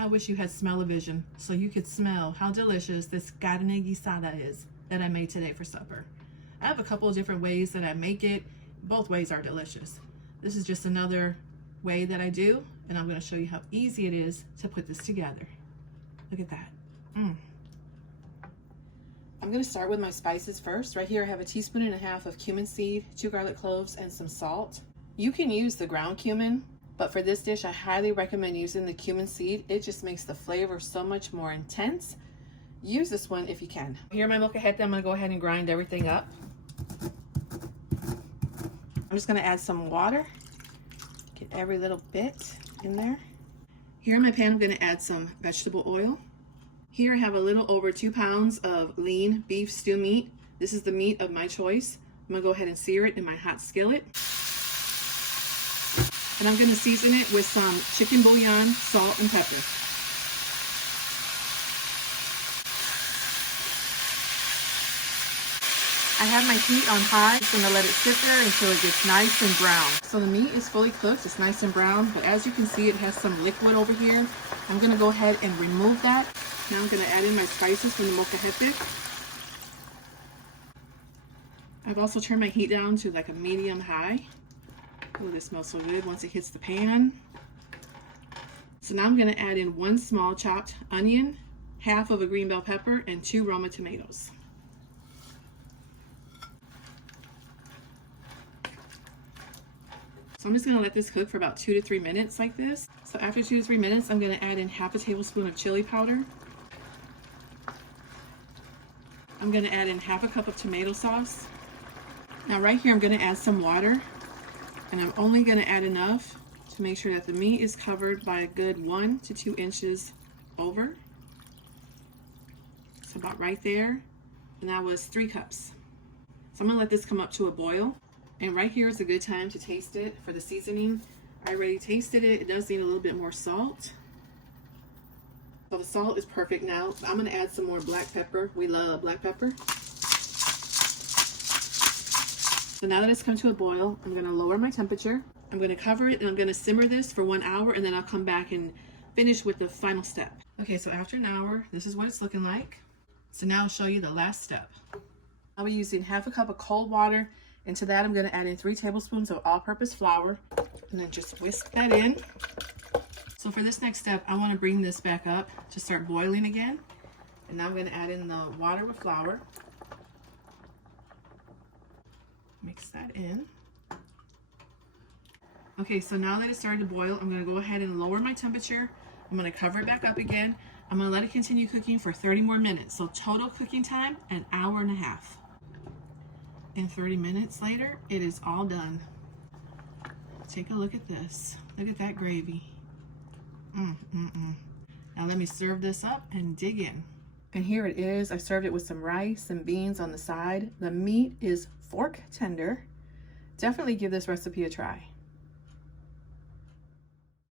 I wish you had smell-o-vision so you could smell how delicious this carne guisada is that I made today for supper. I have a couple of different ways that I make it. Both ways are delicious. This is just another way that I do, and I'm going to show you how easy it is to put this together. Look at that. I'm going to start with my spices first. Right here I have 1.5 teaspoons of cumin seed, 2 garlic cloves, and some salt. You can use the ground cumin, but for this dish I highly recommend using the cumin seed. It just makes the flavor so much more intense. Use this one if you can. Here in my molcajete, I'm going to go ahead and grind everything up. I'm just going to add some water. Get every little bit in there. Here in my pan, I'm going to add some vegetable oil. Here I have a little over 2 pounds of lean beef stew meat. This is the meat of my choice. I'm going to go ahead and sear it in my hot skillet. And I'm going to season it with some chicken bouillon, salt, and pepper. I have my heat on high. I'm going to let it sit there until it gets nice and brown. So the meat is fully cooked. It's nice and brown, but as you can see, it has some liquid over here. I'm going to go ahead and remove that. Now I'm going to add in my spices from the molcajete. I've also turned my heat down to like a medium high. Oh, this smells so good once it hits the pan. So now I'm going to add in 1 small chopped onion, half of a green bell pepper, and 2 Roma tomatoes. So I'm just going to let this cook for about 2 to 3 minutes like this. So after 2 to 3 minutes, I'm going to add in half a tablespoon of chili powder. I'm going to add in half a cup of tomato sauce. Now right here I'm going to add some water, and I'm only going to add enough to make sure that the meat is covered by a good 1 to 2 inches over. So about right there, and that was 3 cups. So I'm going to let this come up to a boil, and right here is a good time to taste it for the seasoning. I already tasted it. It does need a little bit more salt. So the salt is perfect now. I'm going to add some more black pepper. We love black pepper. So now that it's come to a boil, I'm going to lower my temperature. I'm going to cover it, and I'm going to simmer this for 1 hour, and then I'll come back and finish with the final step. Okay, so after an hour, this is what it's looking like. So now I'll show you the last step. I'll be using half a cup of cold water. And to that, I'm going to add in 3 tablespoons of all-purpose flour, and then just whisk that in. So for this next step, I want to bring this back up to start boiling again. And now I'm going to add in the water with flour. Mix that in. Okay, so now that it started to boil, I'm going to go ahead and lower my temperature. I'm going to cover it back up again. I'm going to let it continue cooking for 30 more minutes. So total cooking time, 1.5 hours. And 30 minutes later, it is all done. Take a look at this. Look at that gravy. Now let me serve this up and dig in. And here it is. I served it with some rice and beans on the side. The meat is fork tender. Definitely give this recipe a try.